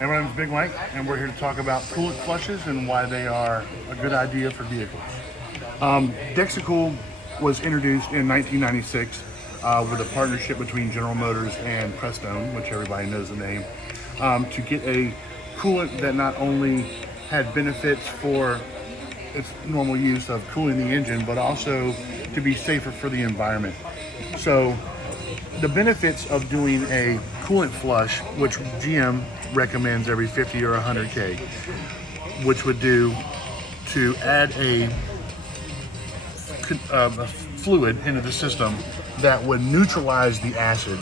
Hey, my name is Big Mike, and we're here to talk about coolant flushes and why they are a good idea for vehicles. Dexacool was introduced in 1996 with a partnership between General Motors and Prestone, which everybody knows the name, to get a coolant that not only had benefits for its normal use of cooling the engine, but also to be safer for the environment. So the benefits of doing a coolant flush, which GM recommends every 50 or 100K, which would do to add a fluid into the system that would neutralize the acid,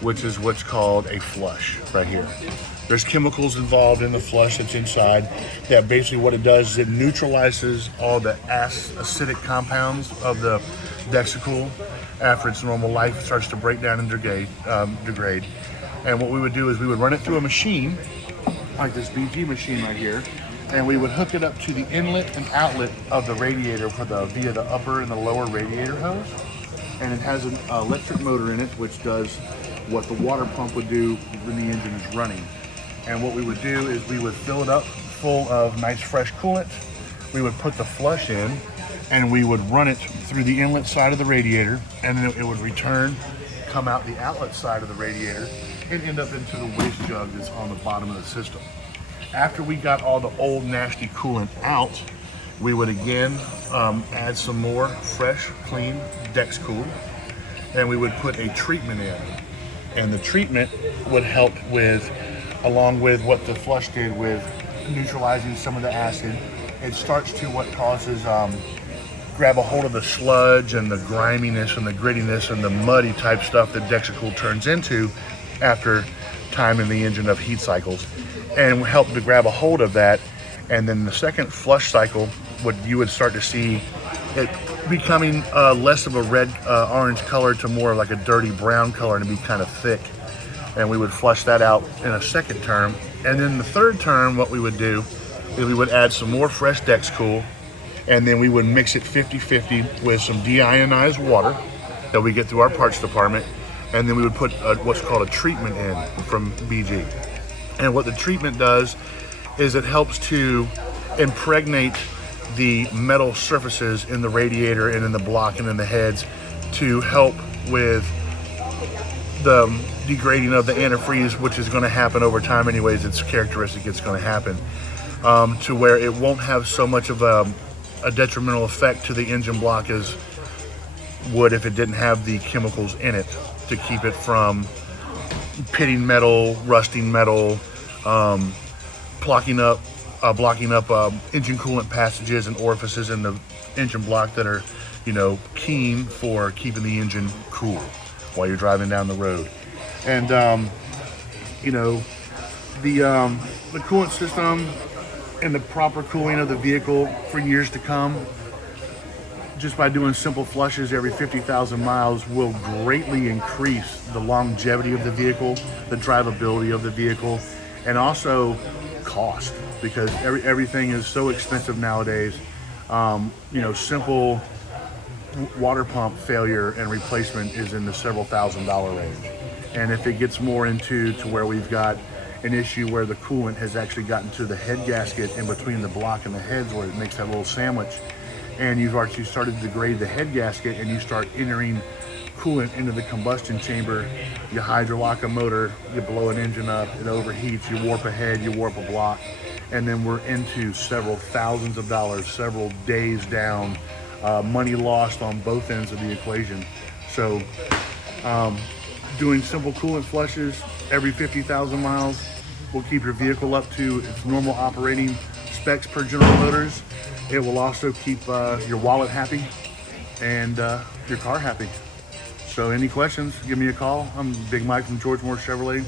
which is what's called a flush right here. There's chemicals involved in the flush that's inside that basically what it does is it neutralizes all the acidic compounds of the Dexacool after its normal life. It starts to break down and degrade. And what we would do is we would run it through a machine, like this BG machine right here, and we would hook it up to the inlet and outlet of the radiator via the upper and the lower radiator hose. And it has an electric motor in it, which does what the water pump would do when the engine is running. And what we would do is we would fill it up full of nice fresh coolant. We would put the flush in, and we would run it through the inlet side of the radiator, and then it would return, come out the outlet side of the radiator, and end up into the waste jug that's on the bottom of the system. After we got all the old nasty coolant out, we would again add some more fresh, clean Dexacool, and we would put a treatment in. And the treatment would help with, along with what the flush did with neutralizing some of the acid, it starts to what causes grab a hold of the sludge and the griminess and the grittiness and the muddy type stuff that Dexacool turns into after time in the engine of heat cycles, and help to grab a hold of that. And then the second flush cycle, what you would start to see it becoming less of a red orange color to more like a dirty brown color, and to be kind of thick. And we would flush that out in a second term. And then the third term, what we would do is we would add some more fresh Dexacool, and then we would mix it 50-50 with some deionized water that we get through our parts department. And then we would put what's called a treatment in from BG. And what the treatment does is it helps to impregnate the metal surfaces in the radiator and in the block and in the heads to help with the degrading of the antifreeze, which is going to happen over time anyways. It's characteristic, it's going to happen, to where it won't have so much of a detrimental effect to the engine block as would if it didn't have the chemicals in it to keep it from pitting metal, rusting metal, blocking up engine coolant passages and orifices in the engine block that are, keen for keeping the engine cool while you're driving down the road. And the coolant system and the proper cooling of the vehicle for years to come, just by doing simple flushes every 50,000 miles, will greatly increase the longevity of the vehicle, the drivability of the vehicle, and also cost, because everything is so expensive nowadays. Simple water pump failure and replacement is in the several $1,000s range. And if it gets more into where we've got an issue where the coolant has actually gotten to the head gasket in between the block and the heads, where it makes that little sandwich, and you've actually started to degrade the head gasket, and you start entering coolant into the combustion chamber, you hydrolock a motor, you blow an engine up, it overheats, you warp a head, you warp a block, and then we're into several thousands of dollars, several days down, money lost on both ends of the equation. So doing simple coolant flushes every 50,000 miles will keep your vehicle up to its normal operating specs per General Motors. It will also keep your wallet happy and your car happy. So any questions, give me a call. I'm Big Mike from George Moore Chevrolet,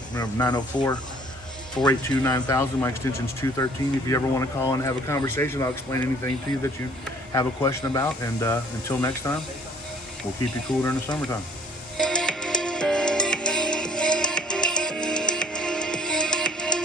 904-482-9000. My extension's 213. If you ever want to call and have a conversation, I'll explain anything to you that you have a question about. And until next time, we'll keep you cool during the summertime.